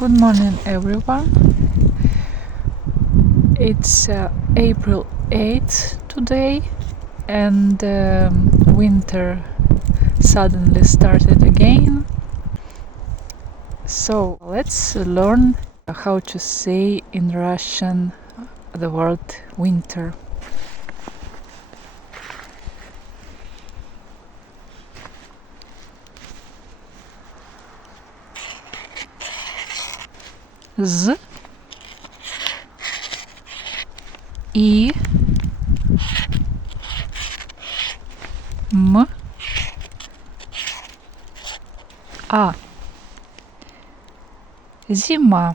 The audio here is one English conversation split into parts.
Good morning, everyone. It's April 8th today, and winter suddenly started again. So let's learn how to say in Russian the word winter. Z I M A. Зима.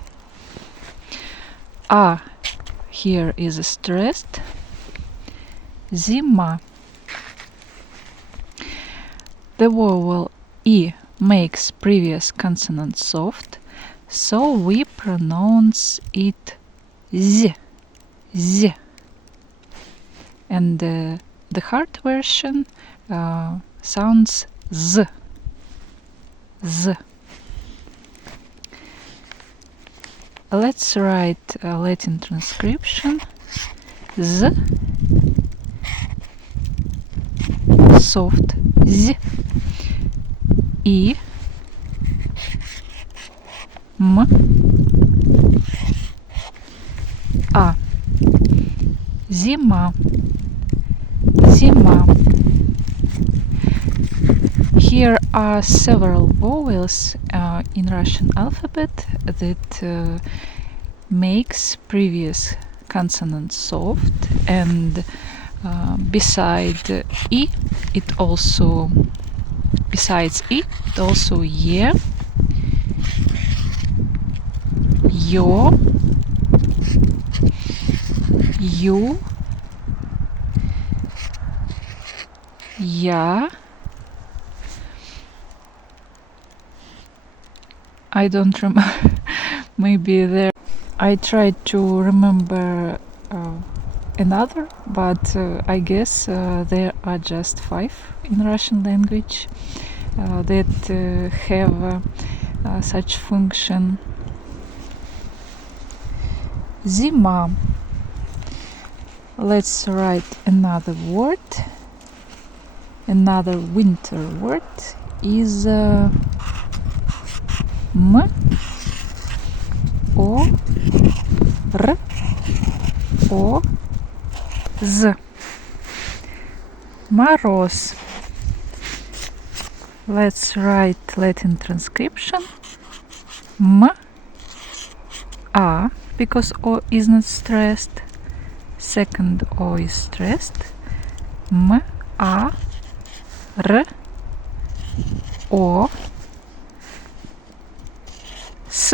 A here is stressed. Зима. The vowel I makes previous consonant soft, so we pronounce it Z. Z. And the hard version sounds Z. Z. Let's write a Latin transcription. Z. Soft. Z. I. M. A. Зима. Зима. Here are several vowels in Russian alphabet that makes previous consonant soft, and besides I, it also ye, yo, you, ya. I don't remember. Maybe there. I tried to remember another, but I guess there are just 5 in Russian language that have such function. Zima. Let's write another word. Another winter word is M O R O Z. Мороз. Let's write Latin transcription. M A, because O is not stressed. Second O is stressed. M A R O S.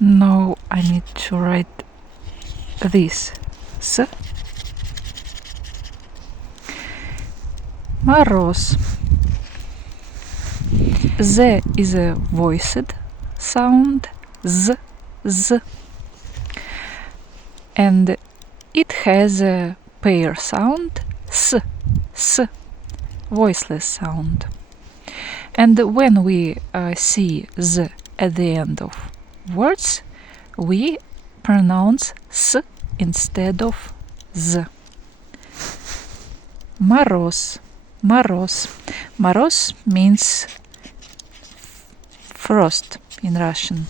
Now I need to write this. S. Мороз. Z is a voiced sound. Z. Z. And it has a pair sound. S. S. Voiceless sound. And when we see Z at the end of words, we pronounce S instead of Z. Мороз. Мороз. Мороз means frost in Russian.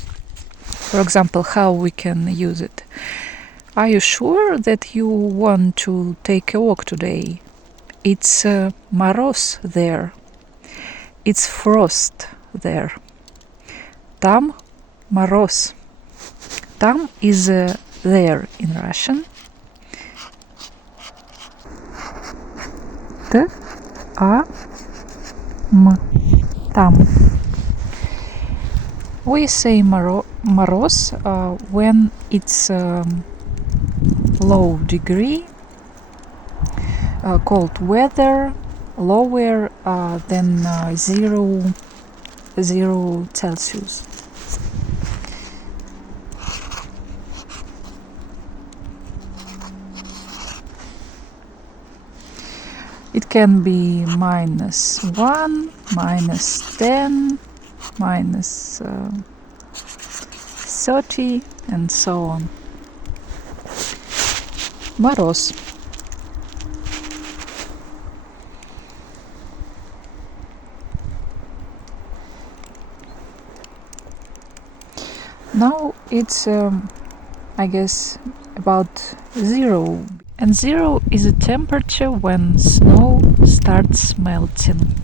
For example, how we can use it. Are you sure that you want to take a walk today? It's мороз there. It's frost there. Там мороз. Там is there in Russian. T-A-M. Там. We say мороз when it's low degree, cold weather, lower than 0 Celsius. It can be -1, -10, minus 30, and so on. Мороз. Now it's I guess about 0, and 0 is a temperature when snow starts melting.